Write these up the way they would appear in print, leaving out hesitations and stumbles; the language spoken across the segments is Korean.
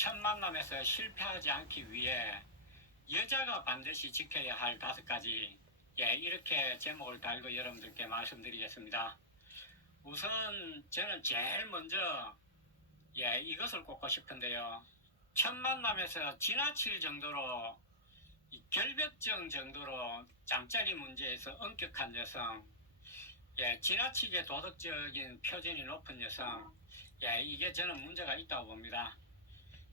첫 만남에서 실패하지 않기 위해 여자가 반드시 지켜야 할 5가지, 이렇게 제목을 달고 여러분들께 말씀드리겠습니다. 우선 저는 제일 먼저 이것을 꼽고 싶은데요. 첫 만남에서 지나칠 정도로 결벽증 정도로 잠자리 문제에서 엄격한 여성, 지나치게 도덕적인 표준이 높은 여성, 이게 저는 문제가 있다고 봅니다.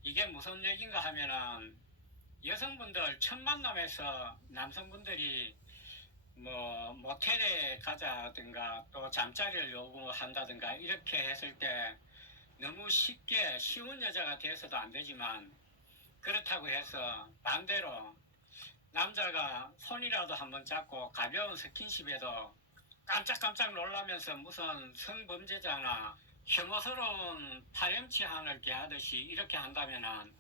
이게 무슨 얘기인가 하면은 여성분들 첫 만남에서 남성분들이 뭐 모텔에 가자든가 또 잠자리를 요구한다든가 이렇게 했을 때 너무 쉽게 쉬운 여자가 돼서도 안 되지만, 그렇다고 해서 반대로 남자가 손이라도 한번 잡고 가벼운 스킨십에도 깜짝깜짝 놀라면서 무슨 성범죄자나 혐오스러운 파렴치한을 개하듯이 이렇게 한다면은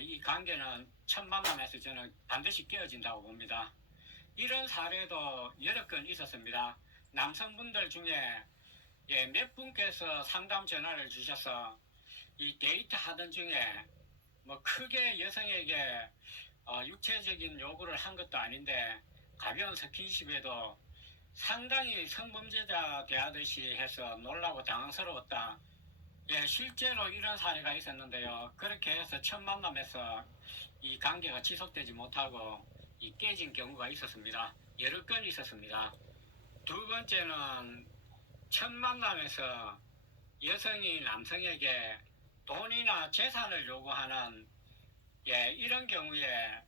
이 관계는 첫 만남에서 저는 반드시 깨어진다고 봅니다. 이런 사례도 여러 건 있었습니다. 남성분들 중에 몇 분께서 상담 전화를 주셔서 이 데이트 하던 중에 뭐 크게 여성에게 육체적인 요구를 한 것도 아닌데 가벼운 스킨십에도 상당히 성범죄자 대하듯이 해서 놀라고 당황스러웠다. 실제로 이런 사례가 있었는데요. 그렇게 해서 첫 만남에서 이 관계가 지속되지 못하고 깨진 경우가 있었습니다. 여러 건 있었습니다. 두 번째는 첫 만남에서 여성이 남성에게 돈이나 재산을 요구하는 이런 경우에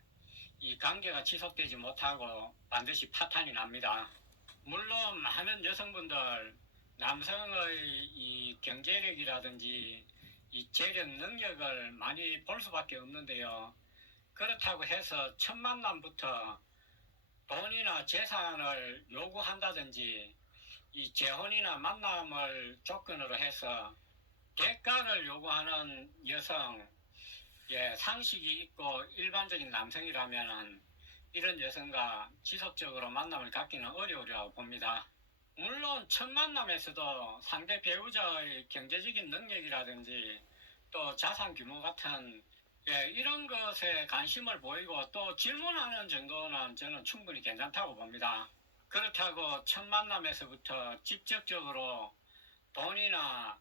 이 관계가 지속되지 못하고 반드시 파탄이 납니다. 물론 많은 여성분들 남성의 이 경제력이라든지 이 재력 능력을 많이 볼 수밖에 없는데요. 그렇다고 해서 첫 만남부터 돈이나 재산을 요구한다든지 이 재혼이나 만남을 조건으로 해서 대가를 요구하는 여성, 상식이 있고 일반적인 남성이라면 이런 여성과 지속적으로 만남을 갖기는 어려우리라고 봅니다. 물론 첫 만남에서도 상대 배우자의 경제적인 능력이라든지 또 자산 규모 같은 이런 것에 관심을 보이고 또 질문하는 정도는 저는 충분히 괜찮다고 봅니다. 그렇다고 첫 만남에서부터 직접적으로 돈이나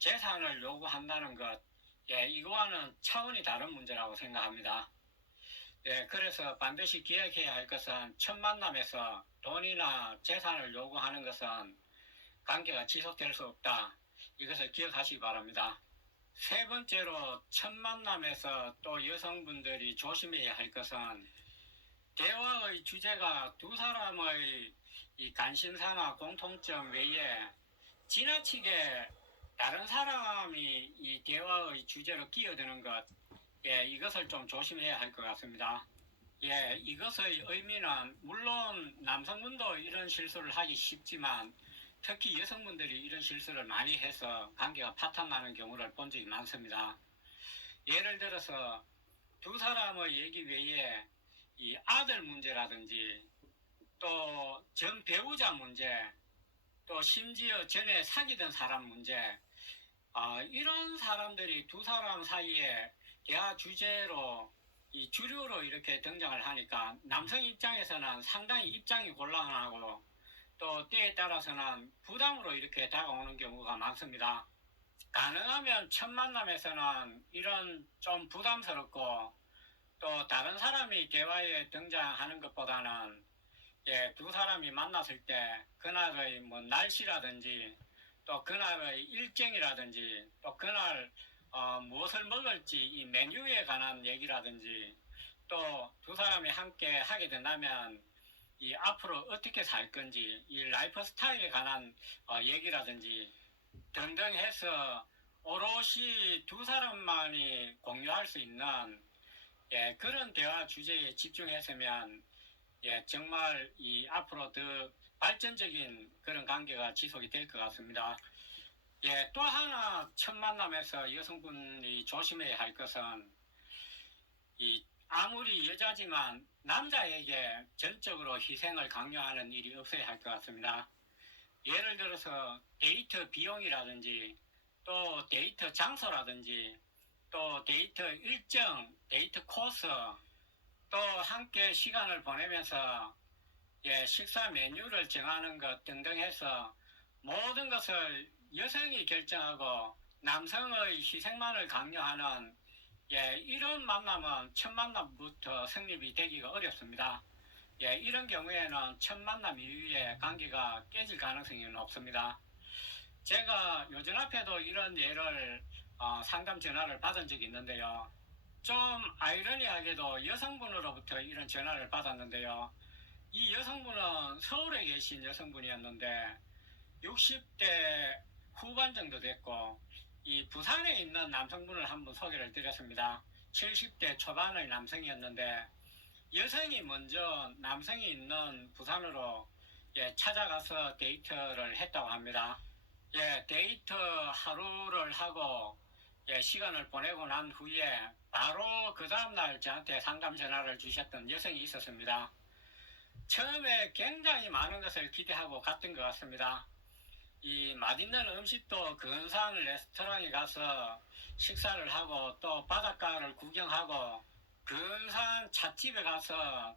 재산을 요구한다는 것, 이거와는 차원이 다른 문제라고 생각합니다. 그래서 반드시 기억해야 할 것은 첫 만남에서 돈이나 재산을 요구하는 것은 관계가 지속될 수 없다. 이것을 기억하시기 바랍니다. 세 번째로 첫 만남에서 또 여성분들이 조심해야 할 것은 대화의 주제가 두 사람의 이 관심사나 공통점 외에 지나치게 다른 사람이 이 대화의 주제로 끼어드는 것, 이것을 좀 조심해야 할 것 같습니다. 이것의 의미는 물론 남성분도 이런 실수를 하기 쉽지만 특히 여성분들이 이런 실수를 많이 해서 관계가 파탄나는 경우를 본 적이 많습니다. 예를 들어서 두 사람의 얘기 외에 이 아들 문제라든지 또 전 배우자 문제, 또 심지어 전에 사귀던 사람 문제, 이런 사람들이 두 사람 사이에 대화 주제로 이 주류로 이렇게 등장을 하니까 남성 입장에서는 상당히 입장이 곤란하고 또 때에 따라서는 부담으로 이렇게 다가오는 경우가 많습니다. 가능하면 첫 만남에서는 이런 좀 부담스럽고 또 다른 사람이 대화에 등장하는 것보다는 두 사람이 만났을 때 그날의 뭐 날씨라든지 또 그날의 일정이라든지 또 그날 무엇을 먹을지 이 메뉴에 관한 얘기라든지 또 두 사람이 함께 하게 된다면 이 앞으로 어떻게 살 건지 이 라이프 스타일에 관한 얘기라든지 등등 해서 오롯이 두 사람만이 공유할 수 있는 그런 대화 주제에 집중했으면 정말 이 앞으로 더 발전적인 그런 관계가 지속이 될 것 같습니다. 또 하나 첫 만남에서 여성분이 조심해야 할 것은 이 아무리 여자지만 남자에게 전적으로 희생을 강요하는 일이 없어야 할 것 같습니다. 예를 들어서 데이트 비용이라든지 또 데이트 장소라든지 또 데이트 일정, 데이트 코스, 또 함께 시간을 보내면서 식사 메뉴를 정하는 것 등등 해서 모든 것을 여성이 결정하고 남성의 희생만을 강요하는 이런 만남은 첫 만남부터 성립이 되기가 어렵습니다. 이런 경우에는 첫 만남 이후에 관계가 깨질 가능성이 높습니다. 제가 요즘 앞에도 이런 예를 상담 전화를 받은 적이 있는데요. 좀 아이러니하게도 여성분으로부터 이런 전화를 받았는데요. 이 여성분은 서울에 계신 여성분이었는데 60대 후반 정도 됐고 이 부산에 있는 남성분을 한번 소개를 드렸습니다. 70대 초반의 남성이었는데 여성이 먼저 남성이 있는 부산으로 찾아가서 데이트를 했다고 합니다. 데이트 하루를 하고 시간을 보내고 난 후에 바로 그 다음날 저한테 상담 전화를 주셨던 여성이 있었습니다. 처음에 굉장히 많은 것을 기대하고 갔던 것 같습니다. 이 맛있는 음식도 근사한 레스토랑에 가서 식사를 하고 또 바닷가를 구경하고 근사한 찻집에 가서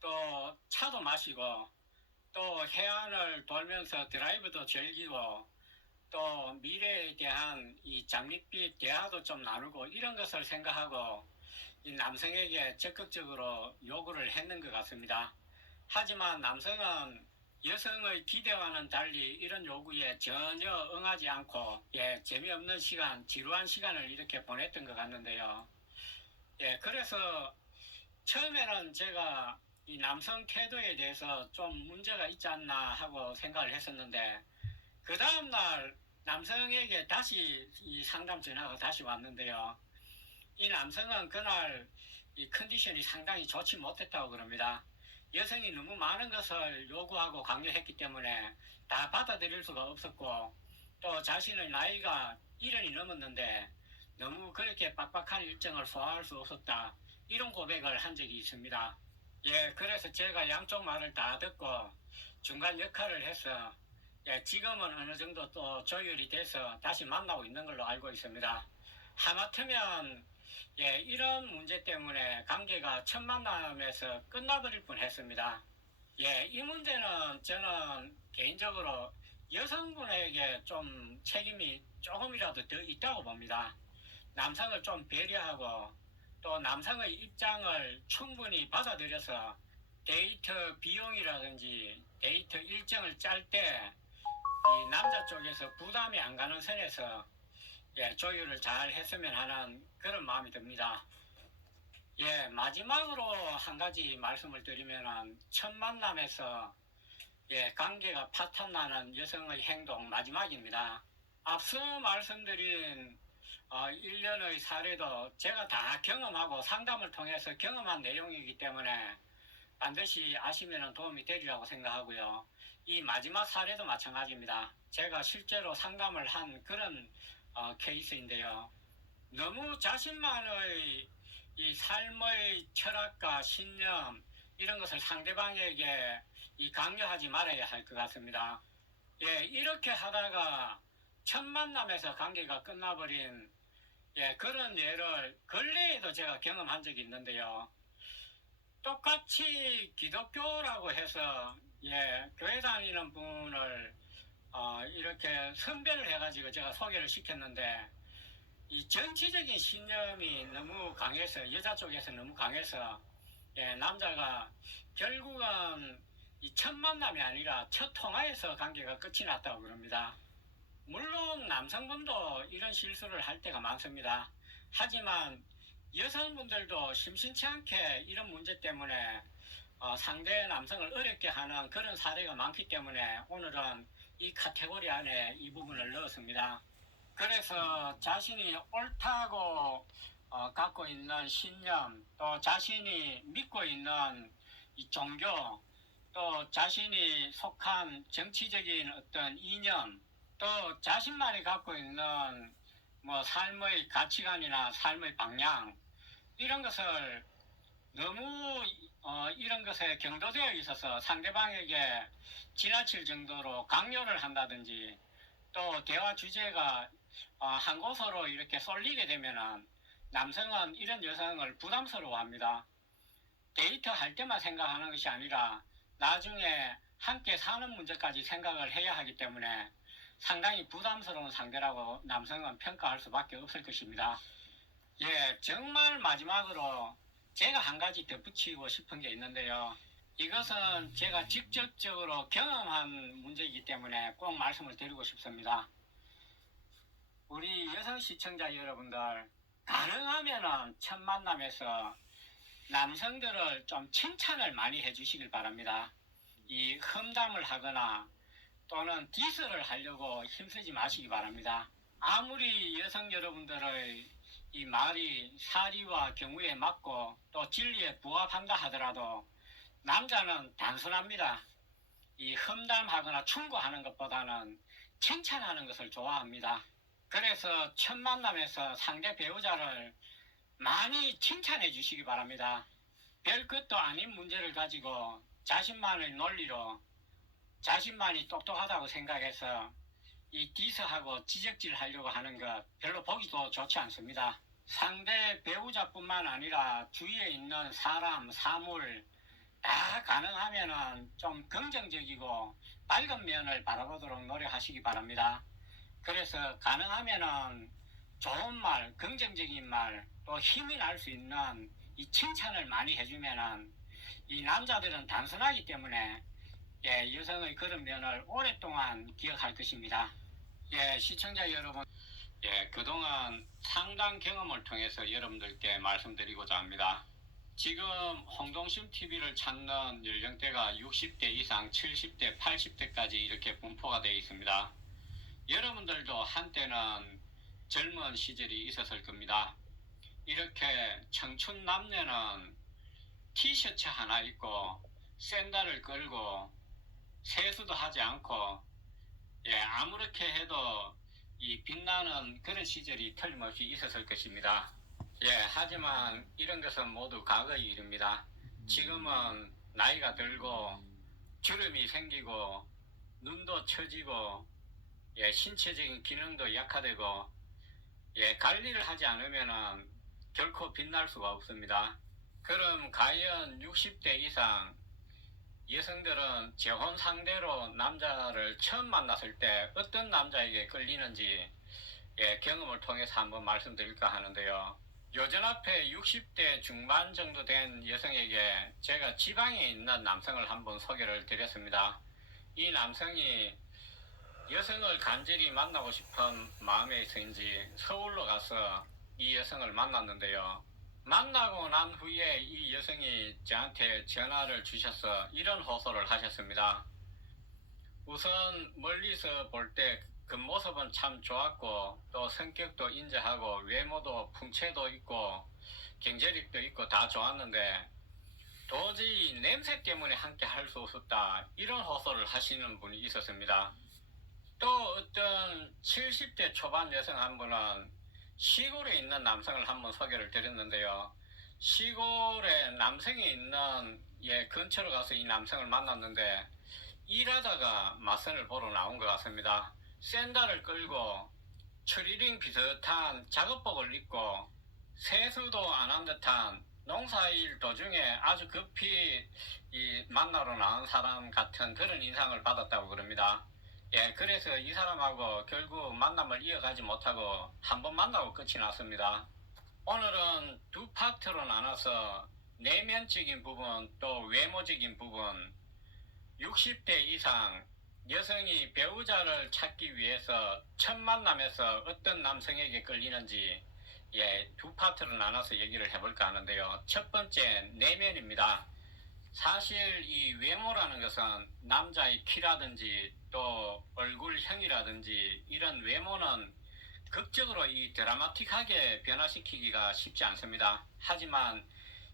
또 차도 마시고 또 해안을 돌면서 드라이브도 즐기고 또 미래에 대한 이 장밋빛 대화도 좀 나누고 이런 것을 생각하고 이 남성에게 적극적으로 요구를 했는 것 같습니다. 하지만 남성은 여성의 기대와는 달리 이런 요구에 전혀 응하지 않고 재미없는 시간, 지루한 시간을 이렇게 보냈던 것 같는데요. 그래서 처음에는 제가 이 남성 태도에 대해서 좀 문제가 있지 않나 하고 생각을 했었는데 그 다음날 남성에게 다시 이 상담 전화가 다시 왔는데요. 이 남성은 그날 이 컨디션이 상당히 좋지 못했다고 그럽니다. 여성이 너무 많은 것을 요구하고 강요했기 때문에 다 받아들일 수가 없었고 또 자신의 나이가 70이 넘었는데 너무 그렇게 빡빡한 일정을 소화할 수 없었다. 이런 고백을 한 적이 있습니다. 그래서 제가 양쪽 말을 다 듣고 중간 역할을 해서 지금은 어느 정도 또 조율이 돼서 다시 만나고 있는 걸로 알고 있습니다. 하마터면 이런 문제 때문에 관계가 첫 만남에서 끝나버릴 뻔했습니다. 이 문제는 저는 개인적으로 여성분에게 좀 책임이 조금이라도 더 있다고 봅니다. 남성을 좀 배려하고 또 남성의 입장을 충분히 받아들여서 데이트 비용이라든지 데이트 일정을 짤 때 이 남자 쪽에서 부담이 안 가는 선에서 조율을 잘 했으면 하는 그런 마음이 듭니다. 마지막으로 한 가지 말씀을 드리면 첫 만남에서 관계가 파탄나는 여성의 행동 마지막입니다. 앞서 말씀드린 일련의 사례도 제가 다 경험하고 상담을 통해서 경험한 내용이기 때문에 반드시 아시면 도움이 되리라고 생각하고요. 이 마지막 사례도 마찬가지입니다. 제가 실제로 상담을 한 그런 케이스인데요. 너무 자신만의 이 삶의 철학과 신념 이런 것을 상대방에게 강요하지 말아야 할 것 같습니다. 이렇게 하다가 첫 만남에서 관계가 끝나버린 그런 예를 근래에도 제가 경험한 적이 있는데요. 똑같이 기독교라고 해서 교회 다니는 분을 이렇게 선별을 해가지고 제가 소개를 시켰는데 이 정치적인 신념이 너무 강해서 여자 쪽에서 너무 강해서 남자가 결국은 이 첫 만남이 아니라 첫 통화에서 관계가 끝이 났다고 그럽니다. 물론 남성분도 이런 실수를 할 때가 많습니다. 하지만 여성분들도 심심치 않게 이런 문제 때문에 상대 남성을 어렵게 하는 그런 사례가 많기 때문에 오늘은 이 카테고리 안에 이 부분을 넣었습니다. 그래서 자신이 옳다고 갖고 있는 신념, 또 자신이 믿고 있는 이 종교, 또 자신이 속한 정치적인 어떤 이념, 또 자신만이 갖고 있는 뭐 삶의 가치관이나 삶의 방향 이런 것을 너무 이런 것에 경도되어 있어서 상대방에게 지나칠 정도로 강요를 한다든지 또 대화 주제가 한 곳으로 이렇게 쏠리게 되면은 남성은 이런 여성을 부담스러워합니다. 데이트할 때만 생각하는 것이 아니라 나중에 함께 사는 문제까지 생각을 해야 하기 때문에 상당히 부담스러운 상대라고 남성은 평가할 수밖에 없을 것입니다. 예, 정말 마지막으로 제가 한 가지 덧붙이고 싶은 게 있는데요. 이것은 제가 직접적으로 경험한 문제이기 때문에 꼭 말씀을 드리고 싶습니다. 우리 여성 시청자 여러분들, 가능하면은 첫 만남에서 남성들을 좀 칭찬을 많이 해주시길 바랍니다. 이 험담을 하거나 또는 디스를 하려고 힘쓰지 마시기 바랍니다. 아무리 여성 여러분들의 이 말이 사리와 경우에 맞고 또 진리에 부합한다 하더라도 남자는 단순합니다. 이 험담하거나 충고하는 것보다는 칭찬하는 것을 좋아합니다. 그래서 첫 만남에서 상대 배우자를 많이 칭찬해 주시기 바랍니다. 별 것도 아닌 문제를 가지고 자신만의 논리로 자신만이 똑똑하다고 생각해서 이 디스하고 지적질 하려고 하는 것 별로 보기도 좋지 않습니다. 상대 배우자뿐만 아니라 주위에 있는 사람, 사물 다 가능하면은 좀 긍정적이고 밝은 면을 바라보도록 노력하시기 바랍니다. 그래서 가능하면은 좋은 말, 긍정적인 말, 또 힘이 날 수 있는 이 칭찬을 많이 해주면은 이 남자들은 단순하기 때문에 예, 여성의 그런 면을 오랫동안 기억할 것입니다. 예, 시청자 여러분, 예, 그동안 상당 경험을 통해서 여러분들께 말씀드리고자 합니다. 지금 홍동심 TV를 찾는 연령대가 60대 이상, 70대, 80대까지 이렇게 분포가 되어 있습니다. 여러분들도 한때는 젊은 시절이 있었을 겁니다. 이렇게 청춘 남녀는 티셔츠 하나 입고 샌들을 끌고 세수도 하지 않고 예, 아무렇게 해도 이 빛나는 그런 시절이 틀림없이 있었을 것입니다. 예, 하지만 이런 것은 모두 과거의 일입니다. 지금은 나이가 들고 주름이 생기고 눈도 처지고 예, 신체적인 기능도 약화되고 예, 관리를 하지 않으면 결코 빛날 수가 없습니다. 그럼 과연 60대 이상 여성들은 재혼 상대로 남자를 처음 만났을 때 어떤 남자에게 끌리는지 예, 경험을 통해서 한번 말씀드릴까 하는데요. 요전 앞에 60대 중반 정도 된 여성에게 제가 지방에 있는 남성을 한번 소개를 드렸습니다. 이 남성이 여성을 간절히 만나고 싶은 마음에서인지 서울로 가서 이 여성을 만났는데요. 만나고 난 후에 이 여성이 저한테 전화를 주셔서 이런 호소를 하셨습니다. 우선 멀리서 볼 때 겉모습은 참 좋았고 또 성격도 인자하고 외모도 풍채도 있고 경제력도 있고 다 좋았는데 도저히 냄새 때문에 함께 할 수 없었다, 이런 호소를 하시는 분이 있었습니다. 또 어떤 70대 초반 여성 한 분은 시골에 있는 남성을 한번 소개를 드렸는데요. 시골에 남성이 있는 예, 근처로 가서 이 남성을 만났는데 일하다가 맞선을 보러 나온 것 같습니다. 샌들을 끌고 추리닝 비슷한 작업복을 입고 세수도 안 한 듯한 농사일 도중에 아주 급히 이 만나러 나온 사람 같은 그런 인상을 받았다고 그럽니다. 예, 그래서 이 사람하고 결국 만남을 이어가지 못하고 한 번 만나고 끝이 났습니다. 오늘은 두 파트로 나눠서 내면적인 부분 또 외모적인 부분, 60대 이상 여성이 배우자를 찾기 위해서 첫 만남에서 어떤 남성에게 끌리는지 예, 두 파트로 나눠서 얘기를 해볼까 하는데요. 첫 번째, 내면입니다. 사실 이 외모라는 것은 남자의 키라든지 또 얼굴형이라든지 이런 외모는 극적으로 이 드라마틱하게 변화시키기가 쉽지 않습니다. 하지만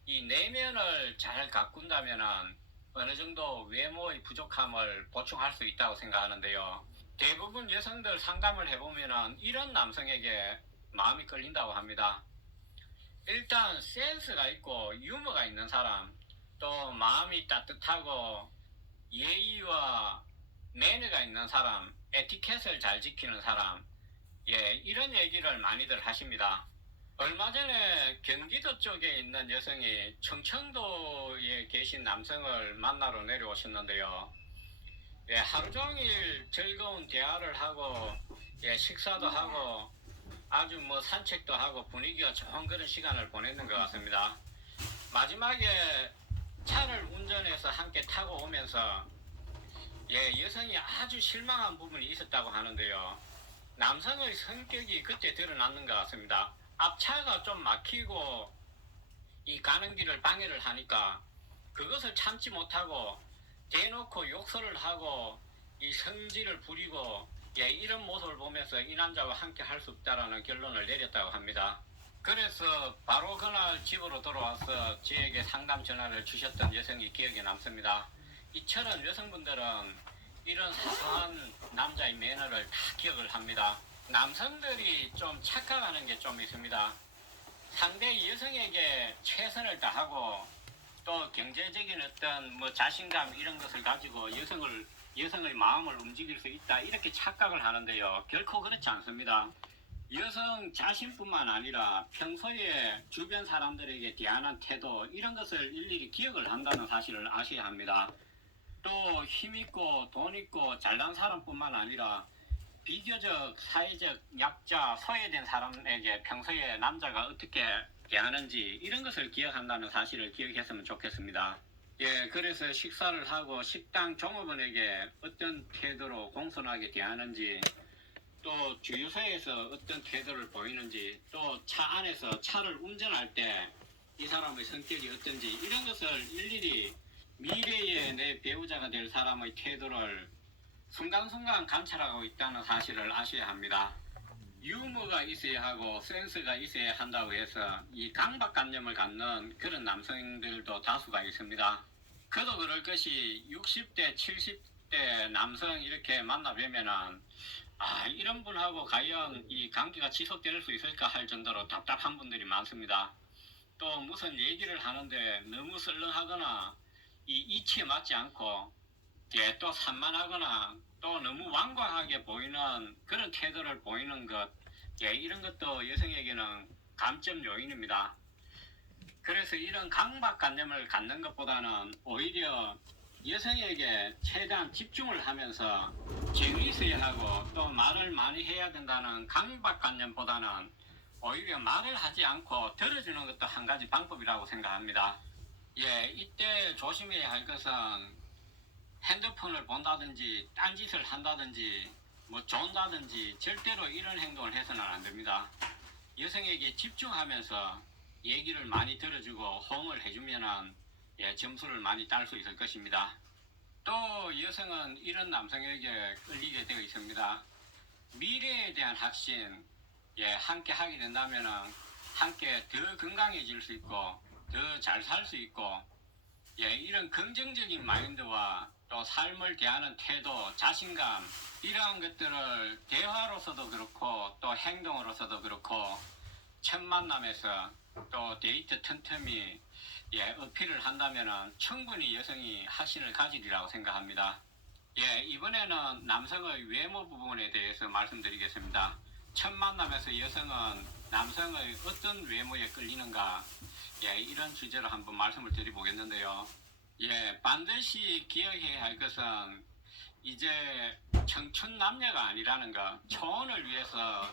이 내면을 잘 가꾼다면 어느 정도 외모의 부족함을 보충할 수 있다고 생각하는데요. 대부분 여성들 상담을 해보면 이런 남성에게 마음이 끌린다고 합니다. 일단 센스가 있고 유머가 있는 사람, 또 마음이 따뜻하고 예의와 매너가 있는 사람, 에티켓을 잘 지키는 사람, 예, 이런 얘기를 많이들 하십니다. 얼마 전에 경기도 쪽에 있는 여성이 청청도에 계신 남성을 만나러 내려오셨는데요. 예, 하루 종일 즐거운 대화를 하고, 예, 식사도 하고, 아주 뭐 산책도 하고 분위기가 좋은 그런 시간을 보냈는 것 같습니다. 마지막에 차를 운전해서 함께 타고 오면서, 예, 여성이 아주 실망한 부분이 있었다고 하는데요. 남성의 성격이 그때 드러났는 것 같습니다. 앞차가 좀 막히고 이 가는 길을 방해를 하니까 그것을 참지 못하고 대놓고 욕설을 하고 이 성질을 부리고, 예, 이런 모습을 보면서 이 남자와 함께 할 수 없다라는 결론을 내렸다고 합니다. 그래서 바로 그날 집으로 돌아와서 저에게 상담 전화를 주셨던 여성이 기억에 남습니다. 이처럼 여성분들은 이런 사소한 남자의 매너를 다 기억을 합니다. 남성들이 좀 착각하는 게 좀 있습니다. 상대 여성에게 최선을 다하고 또 경제적인 어떤 뭐 자신감 이런 것을 가지고 여성의 마음을 움직일 수 있다 이렇게 착각을 하는데요. 결코 그렇지 않습니다. 여성 자신뿐만 아니라 평소에 주변 사람들에게 대하는 태도 이런 것을 일일이 기억을 한다는 사실을 아셔야 합니다. 또 힘있고 돈있고 잘난 사람뿐만 아니라 비교적 사회적 약자 소외된 사람에게 평소에 남자가 어떻게 대하는지 이런 것을 기억한다는 사실을 기억했으면 좋겠습니다. 예, 그래서 식사를 하고 식당 종업원에게 어떤 태도로 공손하게 대하는지, 또 주유소에서 어떤 태도를 보이는지, 또 차 안에서 차를 운전할 때 이 사람의 성격이 어떤지 이런 것을 일일이 미래의 내 배우자가 될 사람의 태도를 순간순간 관찰하고 있다는 사실을 아셔야 합니다. 유머가 있어야 하고 센스가 있어야 한다고 해서 이 강박관념을 갖는 그런 남성들도 다수가 있습니다. 그도 그럴 것이 60대, 70대 남성 이렇게 만나뵈면은 이런 분하고 과연 이 관계가 지속될 수 있을까 할 정도로 답답한 분들이 많습니다. 또 무슨 얘기를 하는데 너무 썰렁하거나 이 이치에 맞지 않고, 예, 또 산만하거나 또 너무 완고하게 보이는 그런 태도를 보이는 것, 예, 이런 것도 여성에게는 감점 요인입니다. 그래서 이런 강박관념을 갖는 것보다는 오히려 여성에게 최대한 집중을 하면서 재미 있어야 하고 또 말을 많이 해야 된다는 강박관념보다는 오히려 말을 하지 않고 들어주는 것도 한 가지 방법이라고 생각합니다. 예, 이때 조심해야 할 것은 핸드폰을 본다든지 딴짓을 한다든지 뭐 존다든지 절대로 이런 행동을 해서는 안 됩니다. 여성에게 집중하면서 얘기를 많이 들어주고 호응을 해주면은, 예, 점수를 많이 딸 수 있을 것입니다. 또 여성은 이런 남성에게 끌리게 되어 있습니다. 미래에 대한 확신, 예, 함께 하게 된다면은 함께 더 건강해질 수 있고 더 잘 살 수 있고, 예, 이런 긍정적인 마인드와 또 삶을 대하는 태도, 자신감 이러한 것들을 대화로서도 그렇고 또 행동으로서도 그렇고 첫 만남에서 또 데이트 틈틈이, 예, 어필을 한다면 충분히 여성이 확신을 가지리라고 생각합니다. 예, 이번에는 남성의 외모 부분에 대해서 말씀드리겠습니다. 첫 만남에서 여성은 남성의 어떤 외모에 끌리는가, 예, 이런 주제로 한번 말씀을 드려보겠는데요. 예, 반드시 기억해야 할 것은 이제 청춘 남녀가 아니라는 것, 초혼을 위해서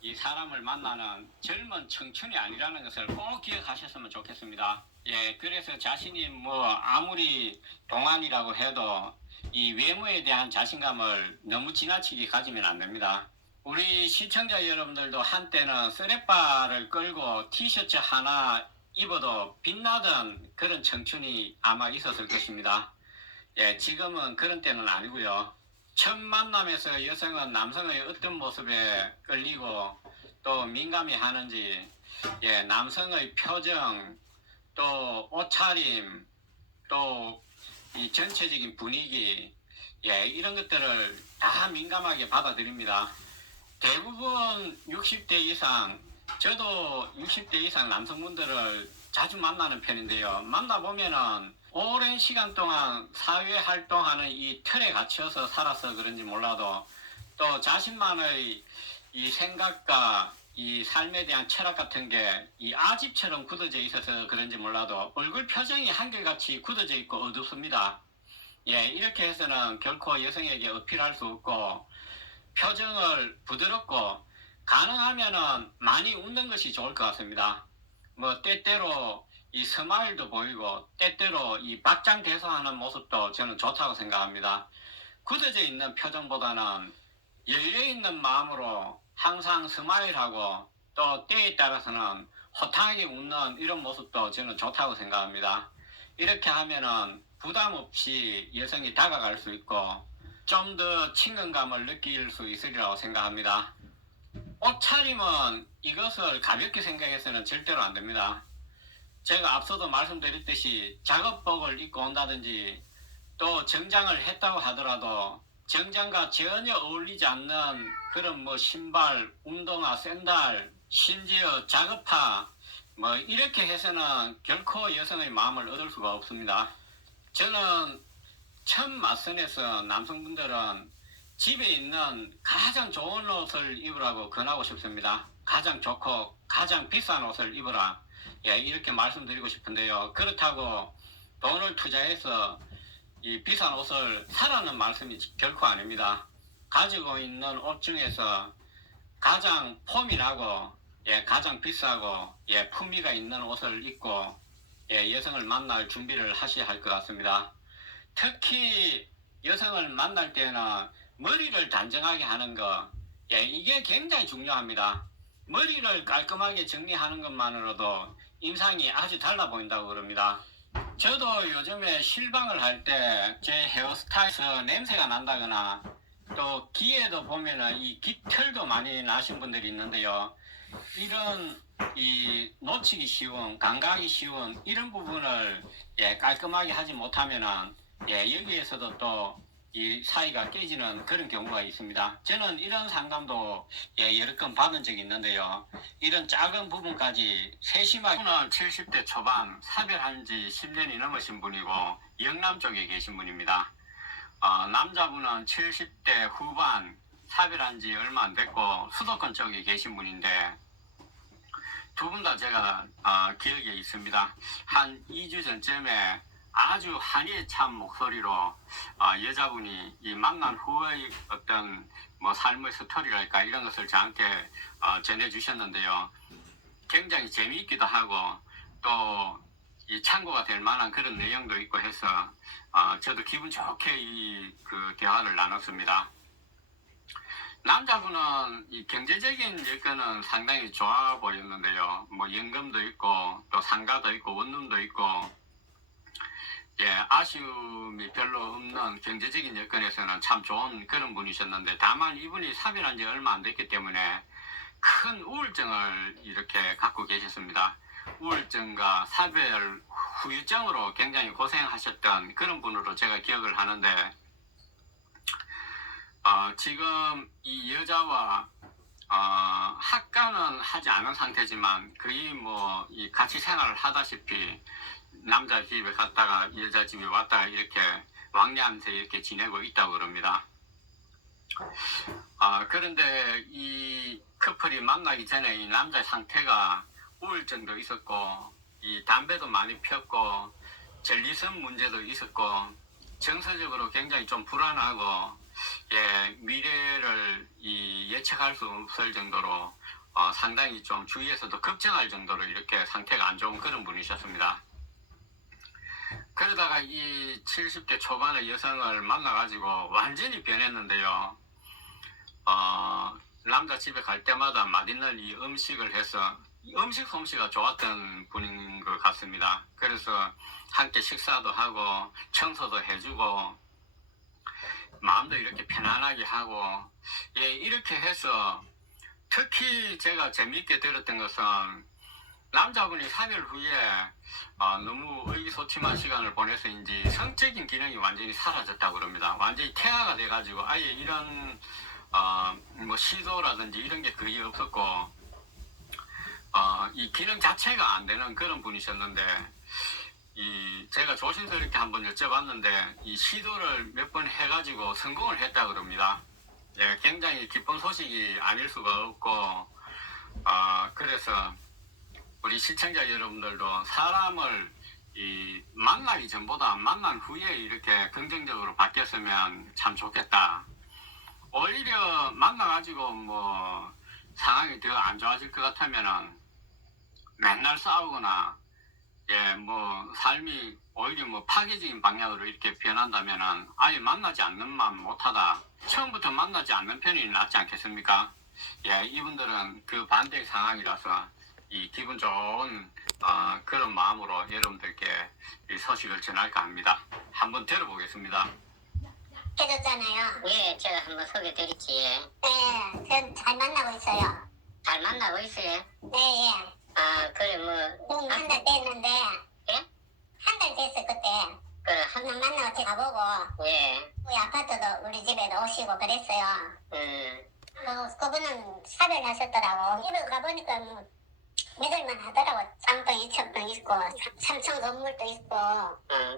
이 사람을 만나는 젊은 청춘이 아니라는 것을 꼭 기억하셨으면 좋겠습니다. 예, 그래서 자신이 뭐 아무리 동안이라고 해도 이 외모에 대한 자신감을 너무 지나치게 가지면 안 됩니다. 우리 시청자 여러분들도 한때는 쓰레빠를 끌고 티셔츠 하나 입어도 빛나던 그런 청춘이 아마 있었을 것입니다. 예, 지금은 그런 때는 아니고요. 첫 만남에서 여성은 남성의 어떤 모습에 끌리고 또 민감해 하는지, 예, 남성의 표정, 또 옷차림, 또 이 전체적인 분위기, 예, 이런 것들을 다 민감하게 받아들입니다. 대부분 60대 이상, 저도 60대 이상 남성분들을 자주 만나는 편인데요. 만나보면은 오랜 시간 동안 사회 활동하는 이 틀에 갇혀서 살아서 그런지 몰라도 또 자신만의 이 생각과 이 삶에 대한 철학 같은 게 이 아집처럼 굳어져 있어서 그런지 몰라도 얼굴 표정이 한결같이 굳어져 있고 어둡습니다. 예, 이렇게 해서는 결코 여성에게 어필할 수 없고 표정을 부드럽고 가능하면은 많이 웃는 것이 좋을 것 같습니다. 뭐 때때로 이 스마일도 보이고 때때로 이 박장대소하는 모습도 저는 좋다고 생각합니다. 굳어져 있는 표정보다는 열려있는 마음으로 항상 스마일하고 또 때에 따라서는 호탕하게 웃는 이런 모습도 저는 좋다고 생각합니다. 이렇게 하면은 부담 없이 여성이 다가갈 수 있고 좀 더 친근감을 느낄 수 있으리라고 생각합니다. 옷차림은 이것을 가볍게 생각해서는 절대로 안 됩니다. 제가 앞서도 말씀드렸듯이 작업복을 입고 온다든지 또 정장을 했다고 하더라도 정장과 전혀 어울리지 않는 그런 뭐 신발, 운동화, 샌들, 심지어 작업화 뭐 이렇게 해서는 결코 여성의 마음을 얻을 수가 없습니다. 저는 첫 맞선에서 남성분들은 집에 있는 가장 좋은 옷을 입으라고 권하고 싶습니다. 가장 좋고 가장 비싼 옷을 입으라. 예, 이렇게 말씀드리고 싶은데요. 그렇다고 돈을 투자해서 이 비싼 옷을 사라는 말씀이 결코 아닙니다. 가지고 있는 옷 중에서 가장 폼이 나고 예, 가장 비싸고 예, 품위가 있는 옷을 입고 예, 여성을 만날 준비를 하셔야 할 것 같습니다. 특히 여성을 만날 때는 머리를 단정하게 하는 거, 예, 이게 굉장히 중요합니다. 머리를 깔끔하게 정리하는 것만으로도 인상이 아주 달라 보인다고 그럽니다. 저도 요즘에 실방을 할 때 제 헤어스타일에서 냄새가 난다거나 또 귀에도 보면은 이 깃털도 많이 나신 분들이 있는데요. 이런 이 놓치기 쉬운, 감각이 쉬운 이런 부분을 예, 깔끔하게 하지 못하면은 예, 여기에서도 또 이 사이가 깨지는 그런 경우가 있습니다. 저는 이런 상담도 예, 여러 건 받은 적이 있는데요. 이런 작은 부분까지 세심하게 분은 70대 초반 사별한 지 10년이 넘으신 분이고 영남 쪽에 계신 분입니다. 남자분은 70대 후반 사별한 지 얼마 안 됐고 수도권 쪽에 계신 분인데 두 분 다 제가 기억에 있습니다. 한 2주 전쯤에 아주 한의에 찬 목소리로 여자분이 이 만난 후의 어떤 뭐 삶의 스토리랄까 이런 것을 저한테 전해주셨는데요. 굉장히 재미있기도 하고 또 이 참고가 될 만한 그런 내용도 있고 해서 저도 기분 좋게 그 대화를 나눴습니다. 남자분은 이 경제적인 여건은 상당히 좋아 보였는데요. 뭐 연금도 있고 또 상가도 있고 원룸도 있고 예, 아쉬움이 별로 없는 경제적인 여건에서는 참 좋은 그런 분이셨는데 다만 이분이 사별한 지 얼마 안 됐기 때문에 큰 우울증을 이렇게 갖고 계셨습니다. 우울증과 사별 후유증으로 굉장히 고생하셨던 그런 분으로 제가 기억을 하는데 지금 이 여자와 합가는 하지 않은 상태지만 거의 뭐 이 같이 생활을 하다시피 남자 집에 갔다가 여자 집에 왔다가 이렇게 왕래하면서 이렇게 지내고 있다고 그럽니다. 그런데 이 커플이 만나기 전에 이 남자 상태가 우울증도 있었고 이 담배도 많이 피웠고 전리선 문제도 있었고 정서적으로 굉장히 좀 불안하고 예, 미래를 예측할 수 없을 정도로 상당히 좀 주위에서도 걱정할 정도로 이렇게 상태가 안 좋은 그런 분이셨습니다. 그러다가 이 70대 초반의 여성을 만나가지고 완전히 변했는데요. 남자 집에 갈 때마다 맛있는 이 음식을 해서 음식 솜씨가 좋았던 분인 것 같습니다. 그래서 함께 식사도 하고 청소도 해주고 마음도 이렇게 편안하게 하고 예, 이렇게 해서 특히 제가 재미있게 들었던 것은 남자분이 사별 후에 너무 의기소침한 시간을 보내서인지 성적인 기능이 완전히 사라졌다고 그럽니다. 완전히 퇴화가 돼가지고 아예 이런 뭐 시도라든지 이런 게 거의 없었고 이 기능 자체가 안 되는 그런 분이셨는데 제가 조심스럽게 한번 여쭤봤는데 이 시도를 몇 번 해가지고 성공을 했다고 그럽니다. 예, 굉장히 기쁜 소식이 아닐 수가 없고 그래서 우리 시청자 여러분들도 사람을 만나기 전보다 만난 후에 이렇게 긍정적으로 바뀌었으면 참 좋겠다. 오히려 만나가지고 뭐 상황이 더 안 좋아질 것 같으면은 맨날 싸우거나 뭐 삶이 오히려 뭐 파괴적인 방향으로 이렇게 변한다면은 아예 만나지 않는 만 못하다. 처음부터 만나지 않는 편이 낫지 않겠습니까? 이분들은 그 반대의 상황이라서 이 기분 좋은 그런 마음으로 여러분들께 이 소식을 전할까 합니다. 한번 들어보겠습니다. 해줬잖아요. 예, 제가 한번 소개드렸지. 네, 전 잘 만나고 있어요. 잘 만나고 있어요. 네, 예. 그래, 뭐. 한 달 됐는데, 예? 한 달 됐어, 그때. 그래, 한번 만나고 제가 보고, 예. 우리 아파트도 우리 집에도 오시고 그랬어요. 음, 그분은 사별하셨더라고. 집에 가보니까 뭐, 믿을만 하더라고. 쌍둥이, 이천동 있고, 삼층 건물도 있고,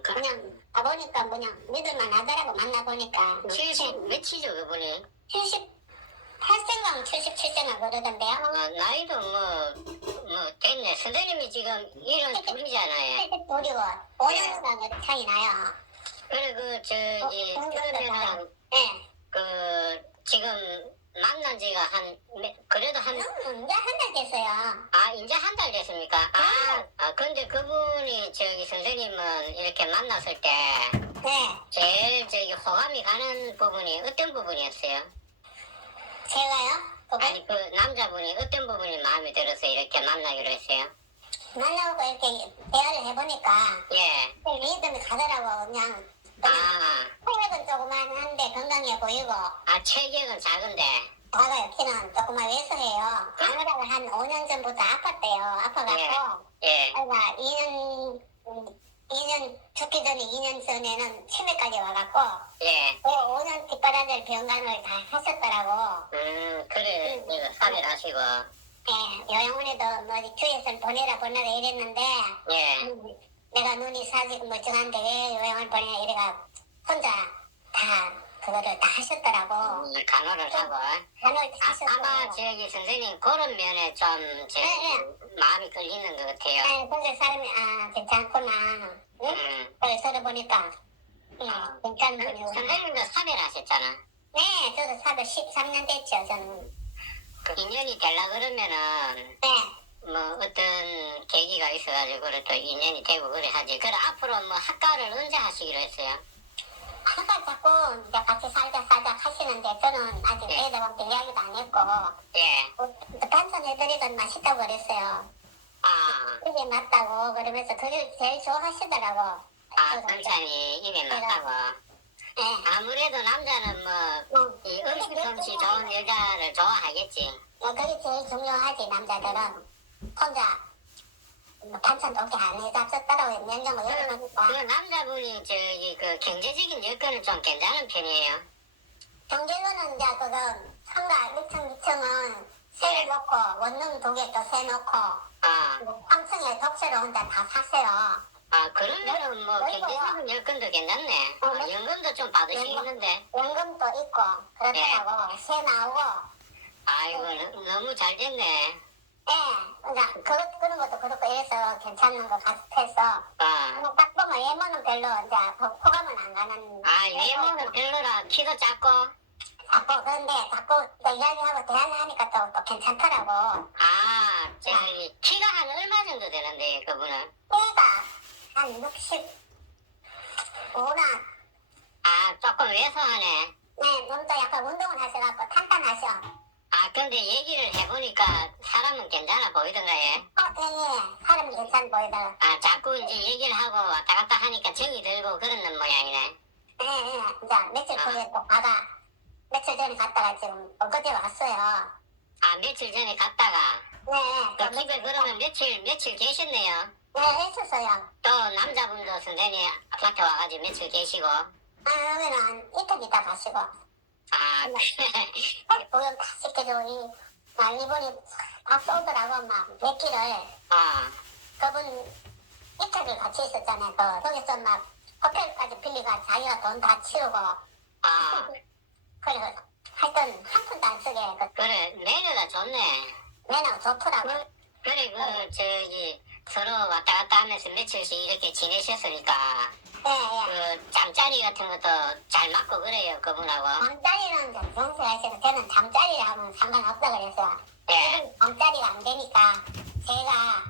그냥 가보니까 그냥 믿을만 하더라고, 만나보니까. 70, 몇이죠, 그분이? 78세인가 77세인가 그러던데요. 나이도 됐네. 선생님이 지금 이런 둘이잖아요. 72이고 5년간 차이 나요. 그래, 그러면은, 네. 지금 만난 지가 그래도 이제 한 달 됐어요. 이제 한 달 됐습니까? 근데 그분이 선생님은 이렇게 만났을 때, 네. 제일 호감이 가는 부분이 어떤 부분이었어요? 제가요? 아니, 그 남자분이 어떤 부분이 마음에 들어서 이렇게 만나기로 했어요? 만나고 이렇게 대화를 해보니까 예. 믿음이 가더라고. 그냥 체력은 조그만한데 건강해 보이고 체격은 작은데. 작아요. 키는 조그만 왜소해요. 가느라고 한 5년 전부터 아팠대요. 아파갖고 예. 그러니까 2년 죽기 전에 2년 전에는 치매까지 와갖고 예. 5년 뒷바라지를 병간을 다 하셨더라고. 그래. 이거 사별하시고. 예, 요양원에도 뭐 주에서 보내라 이랬는데 예. 내가 눈이 사지고 멀쩡한데 왜 요양원 보내냐 이래가 혼자 다 그거를 다 하셨더라고. 간호를 하고. 간호를 다 하셨고. 아마 선생님 그런 면에 좀 마음이 끌리는 것 같아요. 네, 근데 사람이 괜찮구나. 응? 그래 서로 보니까 괜찮은 분이구나. 선생님도 사별하셨잖아. 네, 저도 사별 13년 됐죠, 저는. 그 인연이 되려 그러면은 네. 뭐 어떤 계기가 있어가지고 그래 또 인연이 되고 그래 하지. 그래 앞으로 뭐 학과를 언제 하시기로 했어요? 아까 자꾸 이제 같이 살자 하시는데 저는 아직 애들한테 이야기도 안 했고 예. 반찬 애들이건 맛있다고 그랬어요. 그게 맞다고 그러면서 그게 제일 좋아하시더라고. 반찬이 입에 맞다고. 네. 아무래도 남자는 이 음식 솜씨 좋은 여자를 좋아하겠지. 그게 제일 중요하지 남자들은. 혼자 반찬도 이렇게 안 해잡섰더라고 냉장고 그 열어놓으니까. 남자분이 그 경제적인 여건은 좀 괜찮은 편이에요. 경제로는 이제 그거 상가 1층, 2층은 세 놓고 원룸 2개 또 세 놓고 3층에 독채로 혼자 다 사세요. 그러면은 경제적인 여건도 괜찮네. 연금도 좀 받으시겠는데. 연금도 있고 그렇더라고. 세 나오고. 아이고 너무 잘 됐네. 예, 그러니까 그런 것도 그렇고 이래서 괜찮은 것 같아서. 딱 보면 외모는 별로 이제 호감은 안 가는. 외모는 별로라. 키도 작고. 그런데 자꾸 또 이야기하고 대화를 하니까 또 괜찮더라고. 키가 한 얼마 정도 되는데 그분은? 키가 한 65나. 조금 왜소하네. 네, 몸도 약간 운동을 하셔갖고 탄탄하셔. 근데 얘기를 해보니까 사람은 괜찮아 보이던가 예. 예, 사람이 괜찮아 보이더라. 자꾸 이제 얘기를 하고 왔다 갔다 하니까 정이 들고 그러는 모양이네. 예, 이제 며칠 후에 또 며칠 전에 갔다가 지금 엊그제 왔어요. 며칠 전에 갔다가. 네. 집에 그러면 며칠 계셨네요. 네, 있었어요. 또 남자분도 선생님 아파트 와가지고 며칠 계시고. 그러면 한 이틀 있다 가시고. 보험 다 시켜주고 이분이 다 쏘더라고 몇 끼를. 그분 이틀을 같이 있었잖아요. 거기서 호텔까지 빌리가 자기가 돈 다 치우고. 그래 하여튼 한 푼도 안 쓰게. 그래 매너가 좋네. 매너가 좋더라고. 그래 서로 왔다 갔다 하면서 며칠씩 이렇게 지내셨으니까 예. 그 잠자리 같은 것도 잘 맞고 그래요 그분하고. 잠자리는 이제 정수가 있어서 저는 잠자리를 하면 상관없다 그래서 예. 잠자리가 안 되니까 제가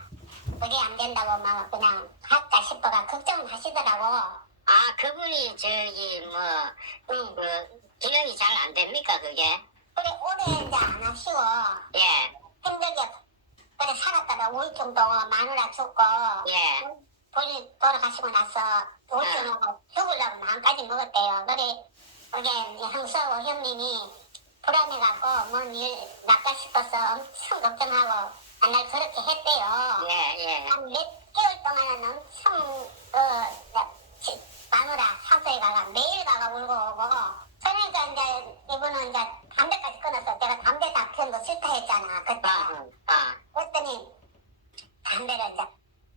그게 안 된다고 막 그냥 할까 싶어가 걱정하시더라고. 아 그분이 응. 기능이 잘 안 됩니까 그게? 그래 오래 이제 안 하시고 예. 힘들게 그래 살았다가 우울증도 마누라 죽고 예. 본인 돌아가시고 나서 우울증하고 죽으려고 마음까지 먹었대요. 그래 그게 형수하고 형님이 불안해갖고 뭔 일 날까 싶어서 엄청 걱정하고 날 그렇게 했대요. 예. 한 몇 개월 동안은 엄청 마누라 산소에 가가 매일 가가 울고 오고 그러니까 이제 이분은 이제 담배까지 끊었어. 내가 담배 다 피운 거 싫다 했잖아 그때. 그랬더니 담배를 이제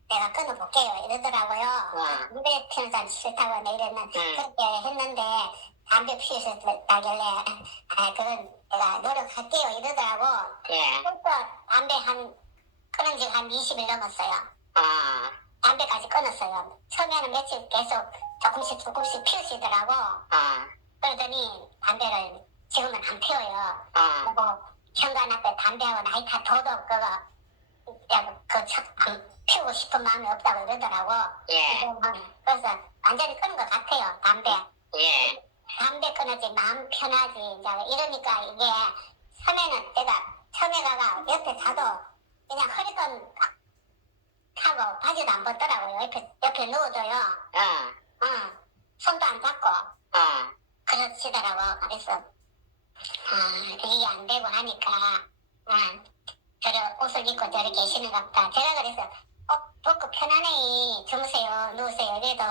내가 끊어볼게요 이러더라고요. 담배 피우는 사람 싫다고 이랬는데 그렇게 했는데 담배 피우셨다길래 그건 내가 노력할게요 이러더라고. 예. 그래서 담배 끊은 지가 한 20일 넘었어요. 담배까지 끊었어요. 처음에는 며칠 계속 조금씩 피우시더라고. 그러더니 담배를 지금은 안 피워요. 그리고 현관 앞에 담배하고 나이타 도둑 안 피우고 싶은 마음이 없다고 이러더라고. 예. 그래서 완전히 끊은 것 같아요 담배. 예. 담배 끊어지 마음 편하지 이제 이러니까 이게 처음에 가가 옆에 자도 그냥 허리끈 딱 하고 바지도 안 벗더라고요. 옆에 누워줘요. 손도 안 잡고 그러시더라고. 그래서 이게 안 되고 하니까 저를 옷을 입고 저렇게 계시는가 보다. 제가 그래서 벗고 편안히 주무세요 누우세요 이래도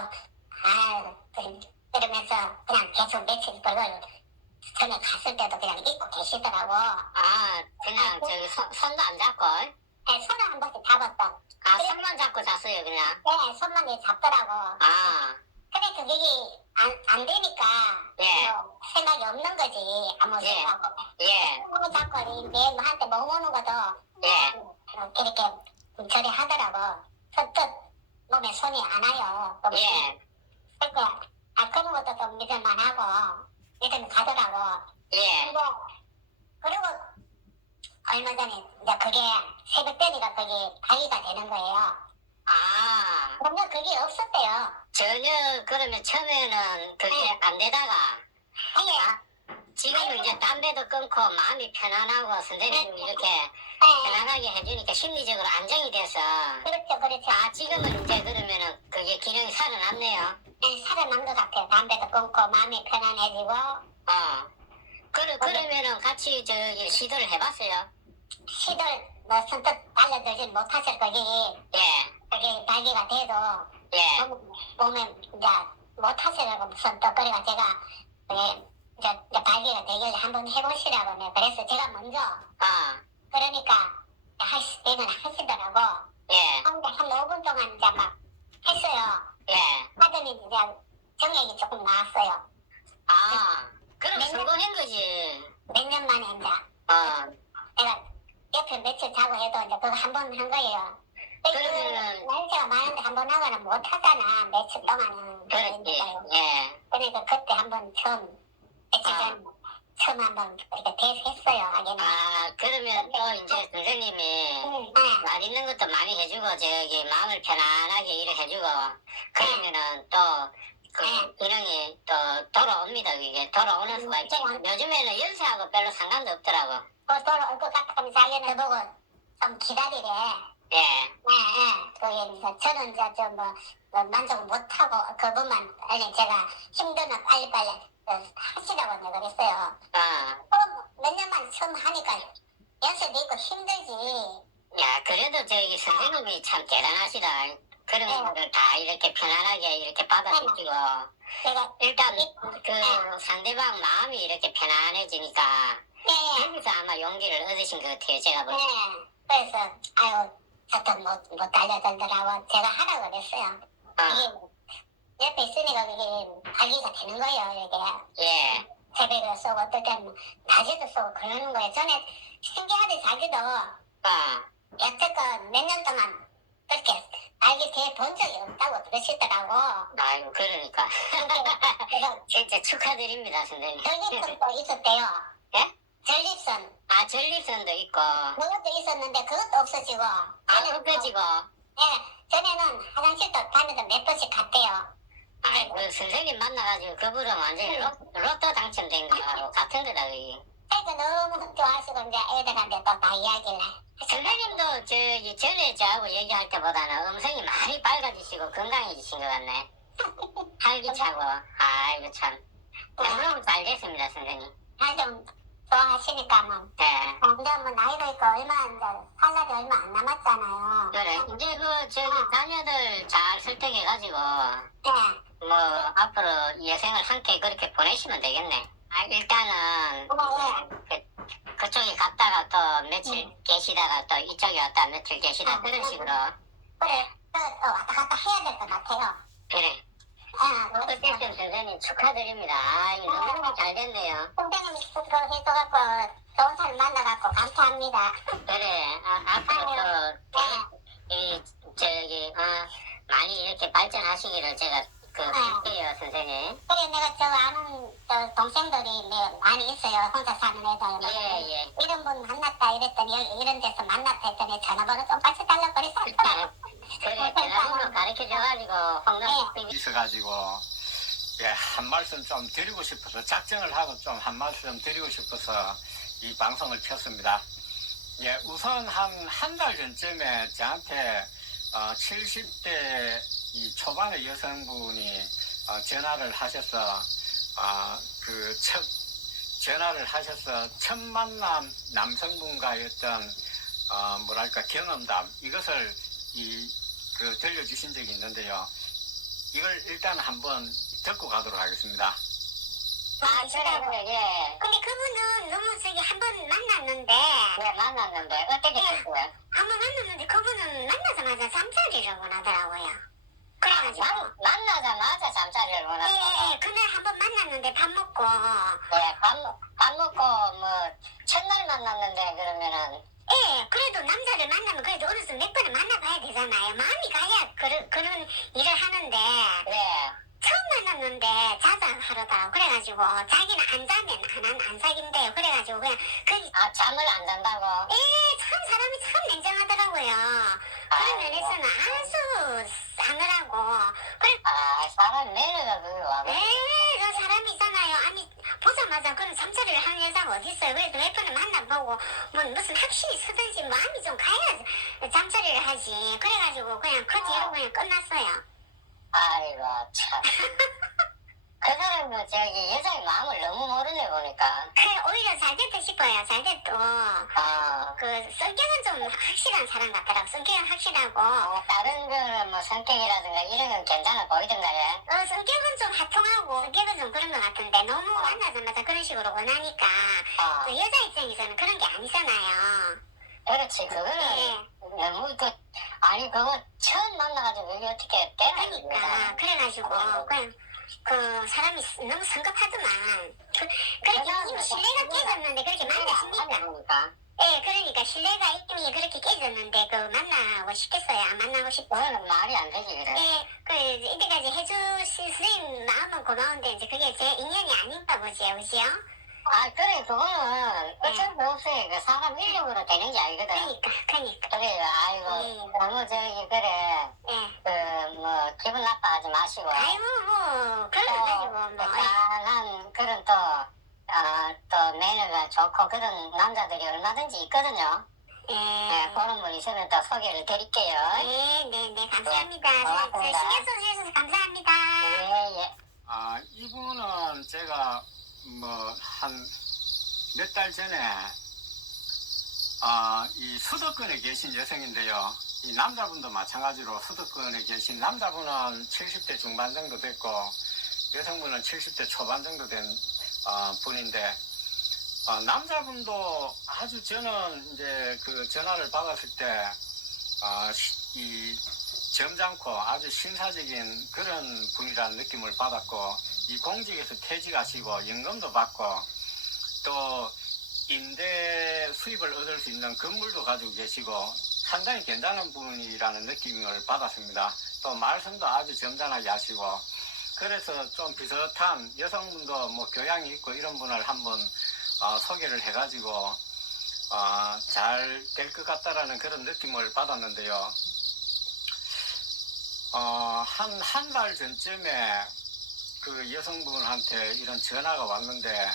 그러면서 그냥 계속 며칠 그걸 전에 갔을 때도 그냥 입고 계시더라고. 그냥 손도 안 잡고? 네, 손을 한 번씩 잡았어. 손만 잡고 잤어요 그냥? 네, 손만 이렇게 잡더라고. 근데 그게 안 되니까 예. 뭐 생각이 없는 거지 아무 예. 생각. 예. 손을 잡고 내한테 뭐 오는 것도 예. 이렇게 저리 하더라고. 선뜻 몸에 손이 안 와요. 예. 그러니까 그런 것도 좀 믿을만 하고 믿으면 가더라고. 예. 그리고 얼마 전에 이제 그게 새벽 되니까 그게 발휘가 되는 거예요. 그러면 그게 없었대요. 전혀 그러면 처음에는 그게 안 되다가 지금은 이제 담배도 끊고 마음이 편안하고 선생님이 이렇게 편안하게 해주니까 심리적으로 안정이 돼서 그렇죠. 지금은 이제 그러면은 그게 기능이 살아났네요. 살아난 것 같아요. 담배도 끊고 마음이 편안해지고. 그러면은 같이 시도를 해봤어요? 시도를 뭐 선뜻 알려들진 못하실 거지. 예. 그게 발기가 돼도 예. 몸에 이제 못하시라고 선뜻 그래가 제가 이제 발기가 되길래 한번 해보시라고 그래서 제가 먼저 그러니까 때는 하시더라고. 예. 한 5분 동안 이제 막 했어요. 예. 하더니 이제 정액이 조금 나왔어요. 그럼 성공한 거지. 몇 년 만에 이제 내가 옆에 며칠 자고 해도 이제 그거 한 번 한 거예요. 그러면은 날짜가 많은데 한 번 하거나 못 하잖아. 며칠 동안은. 그렇지. 예. 그러니까 그때 한 번 며칠 전 처음 한 번 이렇게 했어요. 하기는. 그러면 또 이제 선생님이 맛있는 것도 많이 해주고 마음을 편안하게 일을 해주고 그러면은 또 그 기능이 또 돌아옵니다. 그게 돌아오는 수가 있지. 요즘에는 연세하고 별로 상관도 없더라고. 돌아올 것 같으면 자기는 보고 좀 기다리래. 예. 그게 이제 저는 이제 좀 만족을 못하고 그분만 아니 제가 힘들면 빨리빨리 하시라고 내가 그랬어요. 몇 년 만에 처음 하니까 연세도 있고 힘들지. 야, 그래도 선생님이 참 대단하시다. 그런 거를 다 이렇게 편안하게 이렇게 받아들이고 일단 상대방 마음이 이렇게 편안해지니까 여기서 아마 용기를 얻으신 것 같아요. 제가 볼 때. 그래서 저도 못 알려달라고 제가 하라고 그랬어요. 이게 옆에 있으니까 그게 관리가 되는 거예요. 이게 예. 새벽에 쏘고 어떨 때는 낮에도 쏘고 그러는 거예요. 전에 신기하게 자기도 아, 여태껏 몇 년 동안 그렇게 알게 돼 본 적이 없다고 그러시더라고. 아이고, 그러니까. 그래서 진짜 축하드립니다, 선생님. 전립선도 있었대요. 예? 전립선. 아, 전립선도 있고. 그것도 있었는데 그것도 없어지고. 아, 없어지고. 예, 전에는 화장실도 밤에도 몇 번씩 갔대요. 아이, 그 선생님 만나가지고 그분은 완전히 로또 당첨된 거하고 같은 거다, 그게. 그러니까 너무 좋아하시고 이제 애들한테 또 다 이야기를 해. 선생님도 저기 전에 저하고 얘기할 때보다는 음성이 많이 밝아지시고 건강해지신 것 같네. 활기차고. 아이고, 참. 너무 잘 됐습니다, 선생님. 아주 좋아하시니까 뭐. 예. 근데 뭐 나이도 있고 얼마 이제 살 날이 얼마 안 남았잖아요. 그래. 이제 저기 자녀들 잘 설득해가지고, 네. 뭐, 앞으로 여생을 함께 그렇게 보내시면 되겠네. 아, 일단은, 그쪽에 갔다가 또 며칠 계시다가 또 이쪽에 왔다 며칠 계시다 그런 식으로. 그래. 왔다 갔다 해야 될 것 같아요. 그래. 아, 어쨌든 선생님 축하드립니다. 아이, 너무 잘 됐네요. 선생님이 그거 해줘갖고 좋은 사람 만나갖고 감사합니다. 그래. 앞으로 저기, 많이 이렇게 발전하시기를 제가 빌게요, 선생님. 그래 내가 저 아는 저 동생들이 많이 있어요. 혼자 사는 애들. 예, 예. 이런 분 만났다 이랬더니 여기 이런 데서 만났다 했더니 전화번호 좀 같이 달라고 그랬어. 그래, 전화번호 가르쳐줘가지고, 홍남 TV. 있어가지고 예, 한 말씀 좀 드리고 싶어서 작정을 하고 좀 한 말씀 드리고 싶어서 이 방송을 켰습니다. 예, 우선 한 달 전쯤에 저한테 70대 이 초반의 여성분이 전화를 하셔서 전화를 하셔서 첫 만남 남성분과의 어떤 뭐랄까 경험담 이것을 들려주신 적이 있는데요. 이걸 일단 한번 듣고 가도록 하겠습니다. 그래, 예. 근데 그분은 너무 저기 한 번 만났는데 네, 만났는데, 어떻게 됐어요? 한 번 만났는데 그분은 만나자마자 잠자리라고 하더라고요. 그래가지고 만나자마자 잠자리를 원하고. 그날 한 번 만났는데 밥 먹고 예, 밥 먹고, 뭐, 첫날 만났는데, 그러면은, 그래도 남자를 만나면 그래도 어느 순간 몇 번은 만나봐야 되잖아요. 마음이 가야 그런 일을 하는데 네. 처음 만났는데 자자 하러다고 그래가지고 자기는 안 자면 안 사귄대요. 그래가지고 그냥 잠을 안 잔다고? 참 사람이 참 냉정하더라고요. 그런 면에서는 아주 싸늘하고 그래 사람 매너가 그거 와. 그 사람이 있잖아요. 아니 보자마자 그런 잠자리를 하는 여자가 어딨어요. 그래도 몇 번을 만나보고 뭐 무슨 확신이 서든지 마음이 좀 가야 잠자리를 하지. 그래가지고 그냥 그 뒤로 그냥 끝났어요. 아이고, 참. 그 사람은 저기 여자의 마음을 너무 모르네, 보니까. 그래 오히려 잘 됐다 싶어요. 잘 됐고 그 성격은 좀 확실한 사람 같더라고. 성격은 확실하고 다른 거는 뭐 성격이라든가 이런 건 괜찮아 보이던가요? 성격은 좀 하통하고 성격은 좀 그런 것 같은데 너무 만나자마자 그런 식으로 원하니까 또 여자 입장에서는 그런 게 아니잖아요. 그렇지, 그거는 너무 그거 처음 만나가지고 이게 어떻게 되나? 그러니까 그래가지고 그냥 그 사람이 너무 성급하더만 그렇게 이미 신뢰가 깨졌는데 그렇게 만나십니까? 그러니까 신뢰가 이미 그렇게 깨졌는데 그 만나고 싶겠어요? 안 만나고 싶어? 그거는 말이 안 되지, 그래. 그 이때까지 해주신 선생님 마음은 고마운데 이제 그게 제 인연이 아닌가 보지요, 그지요? 그래, 그거는 어쩔 수 없어요. 그 사람 인력으로 되는 게 아니거든. 그러니까. 그래, 아이고, 너무 그래. 뭐, 기분 나빠하지 마시고. 아이고, 뭐, 그런 거 가지고, 뭐. 난 그런 또 매너가 좋고 그런 남자들이 얼마든지 있거든요. 그런 분 있으면 또 소개를 드릴게요. 네, 감사합니다. 고맙습니다. 신경 써주셔서 감사합니다. 예. 이분은 제가 한 몇 달 전에 이 수도권에 계신 여성인데요. 이 남자분도 마찬가지로 수도권에 계신 남자분은 70대 중반 정도 됐고 여성분은 70대 초반 정도 된 분인데 남자분도 아주 저는 이제 그 전화를 받았을 때 이 점잖고 아주 신사적인 그런 분이라는 느낌을 받았고 이 공직에서 퇴직하시고 연금도 받고 또 임대 수입을 얻을 수 있는 건물도 가지고 계시고 상당히 괜찮은 분이라는 느낌을 받았습니다. 또 말씀도 아주 점잖하게 하시고 그래서 좀 비슷한 여성분도 뭐 교양이 있고 이런 분을 한번 소개를 해가지고 잘 될 것 같다라는 그런 느낌을 받았는데요. 한 달 전쯤에 그 여성분한테 이런 전화가 왔는데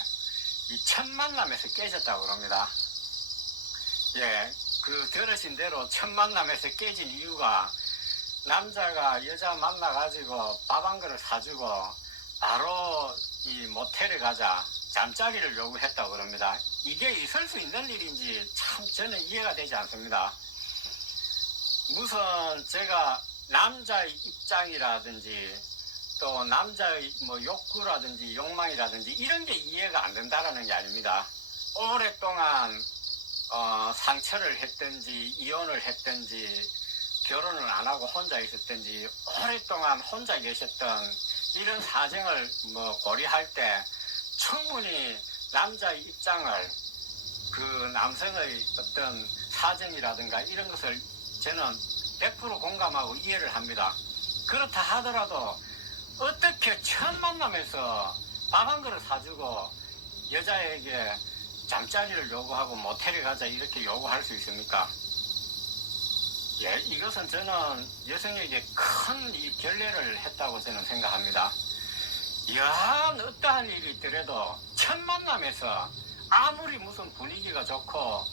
이 첫 만남에서 깨졌다고 그럽니다. 예, 그 들으신 대로 첫 만남에서 깨진 이유가 남자가 여자 만나가지고 밥 한 그릇 사주고 바로 이 모텔에 가자 잠자리를 요구했다고 그럽니다. 이게 있을 수 있는 일인지 참 저는 이해가 되지 않습니다. 무슨 제가 남자의 입장이라든지 또 남자의 뭐 욕구라든지 욕망이라든지 이런 게 이해가 안 된다라는 게 아닙니다. 오랫동안 상처를 했든지 이혼을 했든지 결혼을 안 하고 혼자 있었든지 오랫동안 혼자 계셨던 이런 사정을 뭐 고려할 때 충분히 남자의 입장을 그 남성의 어떤 사정이라든가 이런 것을 저는 100% 공감하고 이해를 합니다. 그렇다 하더라도 어떻게 첫 만남에서 밥 한 그릇 사주고 여자에게 잠자리를 요구하고 모텔에 가자 이렇게 요구할 수 있습니까? 예, 이것은 저는 여성에게 큰 이 결례를 했다고 저는 생각합니다. 여한 어떠한 일이 있더라도 첫 만남에서 아무리 무슨 분위기가 좋고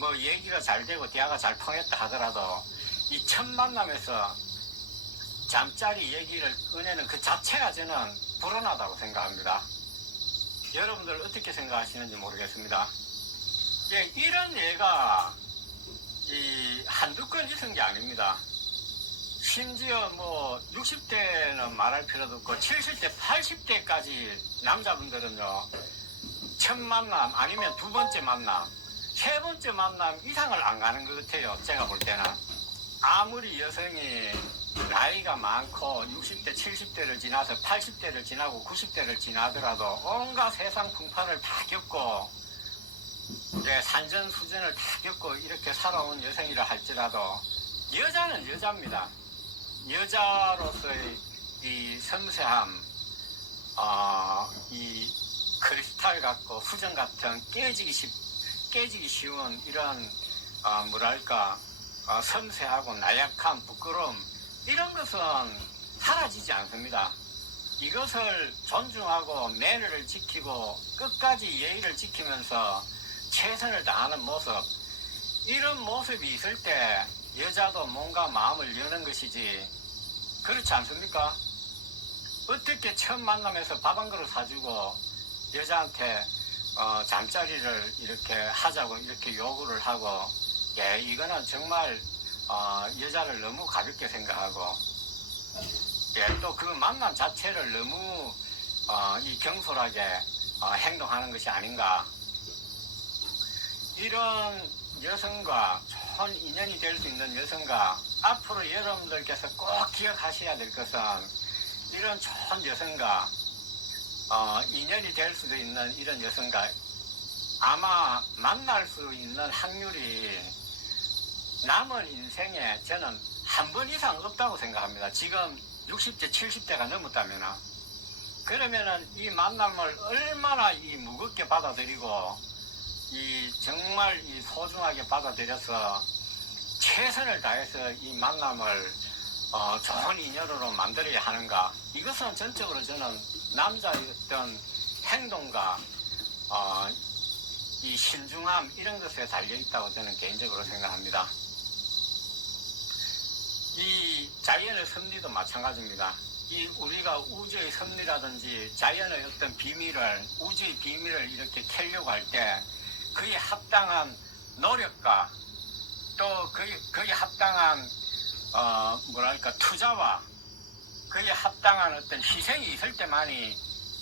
뭐 얘기가 잘 되고 대화가 잘 통했다 하더라도 이 첫 만남에서 잠자리 얘기를 꺼내는 그 자체가 저는 불온하다고 생각합니다. 여러분들 어떻게 생각하시는지 모르겠습니다. 예, 이런 예가 한두 건 있은 게 아닙니다. 심지어 뭐 60대는 말할 필요도 없고 70대, 80대까지 남자분들은요 첫 만남 아니면 두 번째 만남, 세 번째 만남 이상을 안 가는 것 같아요. 제가 볼 때는 아무리 여성이 나이가 많고 60대, 70대를 지나서 80대를 지나고 90대를 지나더라도 온갖 세상 풍파를 다 겪고 산전수전을 다 겪고 이렇게 살아온 여성이라 할지라도 여자는 여자입니다. 여자로서의 이 섬세함, 이 크리스탈 같고 수정 같은 깨지기 쉬운 이런 뭐랄까 섬세하고 나약한 부끄러움 이런 것은 사라지지 않습니다. 이것을 존중하고 매너를 지키고 끝까지 예의를 지키면서 최선을 다하는 모습 이런 모습이 있을 때 여자도 뭔가 마음을 여는 것이지 그렇지 않습니까? 어떻게 처음 만나면서 밥 한 그릇 사주고 여자한테 잠자리를 이렇게 하자고 이렇게 요구를 하고 예, 이거는 정말 여자를 너무 가볍게 생각하고 예, 또 그 만남 자체를 너무 이 경솔하게 행동하는 것이 아닌가. 이런 여성과 좋은 인연이 될 수 있는 여성과 앞으로 여러분들께서 꼭 기억하셔야 될 것은 이런 좋은 여성과 인연이 될 수도 있는 이런 여성과 아마 만날 수 있는 확률이 남은 인생에 저는 한 번 이상 없다고 생각합니다. 지금 60대, 70대가 넘었다면 그러면은 이 만남을 얼마나 이 무겁게 받아들이고 이 정말 이 소중하게 받아들여서 최선을 다해서 이 만남을 좋은 인연으로 만들어야 하는가. 이것은 전적으로 저는 남자의 어떤 행동과 이 신중함 이런 것에 달려있다고 저는 개인적으로 생각합니다. 이 자연의 섭리도 마찬가지입니다. 이 우리가 우주의 섭리라든지 자연의 어떤 비밀을 우주의 비밀을 이렇게 캐려고 할 때 그에 합당한 노력과 또 그에 합당한 뭐랄까 투자와 그에 합당한 어떤 희생이 있을 때만이